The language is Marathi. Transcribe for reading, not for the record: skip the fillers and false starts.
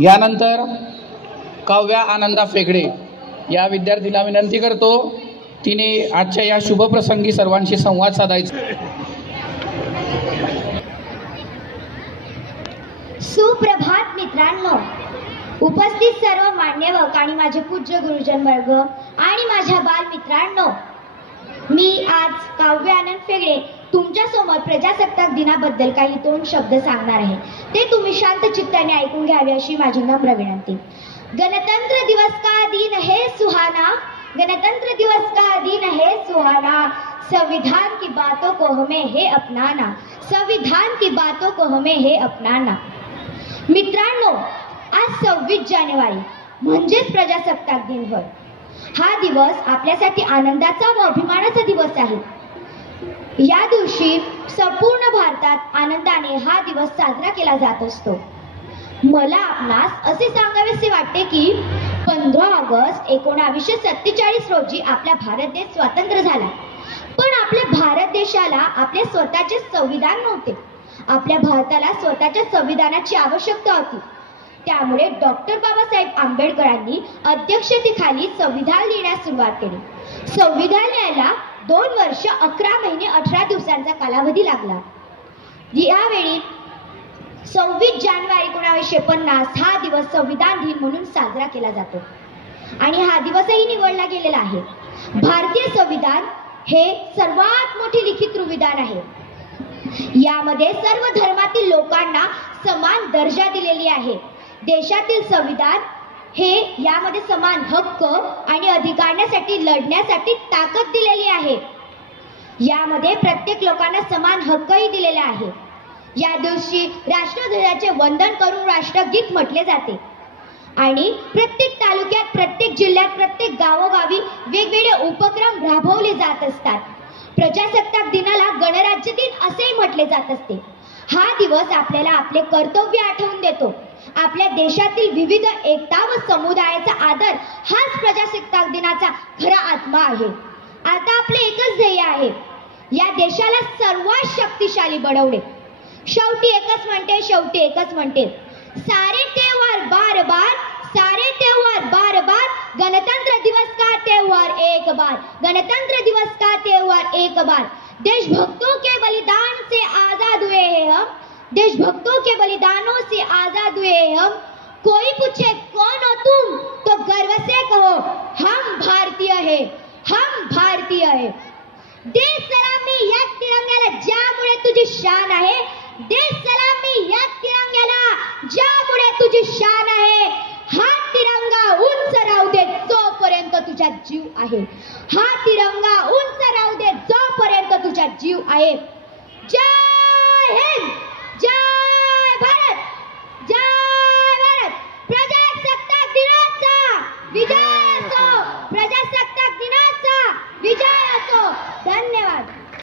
यानंतर काव्या आनंदा फेगडे या विद्यार्थीला विनंती करतो, तिने आजच्या या शुभप्रसंगी सर्वांशी संवाद साधायचा। सुप्रभात मित्रांनो, उपस्थित सर्व मान्यवर आणि माझे पूज्य गुरुजन वर्ग आणि माझ्या बाल मित्रांनो, मी आज काव्या आनंद फेगडे तुमच्या समोर प्रजासत्ताक दिनाबद्दल काही 2 शब्द सांगणार आहे। ते तुम्ही शांत चित्ताने ऐकून घ्यावे अशी माझी नम्र विनंती। गणतंत्र दिवस का दिन है सुहाना, गणतंत्र दिवस का दिन है सुहाना, संविधान की बातों को हमें है अपनाना, संविधान की बातों को हमें है अपनाना। मित्रांनो, आज 26 जानेवारी म्हणजेच प्रजासत्ताक दिन होय। हा दिवस आपल्यासाठी आनंदाचा व अभिमानाचा दिवस आहे। या दिवशी संपूर्ण भारतात आनंदाने हा दिवस साजरा केला जात असतो। मला आपणास असे सांगावेसे वाटते की 15 ऑगस्ट 1947 रोजी आपला भारत देश स्वतंत्र झाला, पण आपल्या भारत देशाला आपले स्वतःचे संविधान नव्हते। आपल्या भारताला स्वतःच्या संविधानाची आवश्यकता होती। त्यामुळे डॉक्टर बाबासाहेब आंबेडकरांनी अध्यक्षतेखाली संविधान लिहिण्यास सुरुवात केली। संविधान लिहायला 2 वर्ष 11 महिने 18 दिवसांचा कालावधी लागला। यावेळी 26 जानेवारी 1950 हा दिवस संविधान दिन म्हणून साजरा केला जातो आणि हा दिवसही निवडला गेलेला आहे। भारतीय संविधान हे सर्वात मोठे लिखित संविधान आहे। यामध्ये सर्व धर्मातील लोकांना समान दर्जा दिलेली आहे। देशातील संविधान हे यामध्ये समान हक्क आणि अधिकारांसाठी लढण्यासाठी ताकद दिलेली आहे। यामध्ये प्रत्येक लोकांना समान हक्कही दिलेले आहे। या दिवशी राष्ट्रध्वजाचे वंदन करून राष्ट्रगीत म्हटले जाते आणि प्रत्येक तालुक्यात, प्रत्येक जिल्ह्यात, प्रत्येक गावोगावी वेगवेगळे उपक्रम राबवले जात असतात। प्रजासत्ताक दिनाला गणराज्य दिन असेही म्हटले जात असते। हा दिवस आपल्याला आपले कर्तव्य आठवून देतो। आपल्या देशातील विविध एकता व समुदायाचा आदर हाच प्रजासत्ताक दिनाचा खरा आत्मा आहे। आता आपले एकच ध्येय आहे, या देशाला सर्वात शक्तिशाली बनवणे। शेवटी एकच म्हणते, शेवटी एकच म्हणते, सारे त्योहार बार बार, सारे त्योहार बार बार, गणतंत्र दिवस का त्योहार एक बार, गणतंत्र दिवस का त्योहार एक बार। देशभक्तों के बलिदान से आजाद हुए हैं हम, देशभक्तों के बलिदानों से आजाद हुए हैं हम। कोई पूछे कौन हो तुम, तो गर्व से कहो हम भारतीय है, हम भारतीय है। देश सलामी या तिरंग्याला ज्यामुळे तुझी शान आहे, देश सलामी या तिरंग्याला ज्यामुळे तुझी शान आहे। हा तिरंगा उंच राहू दे जोपर्यंत तुझा जीव आहे, हा तिरंगा उंच राहू दे जोपर्यंत तुझा जीव आहे। जय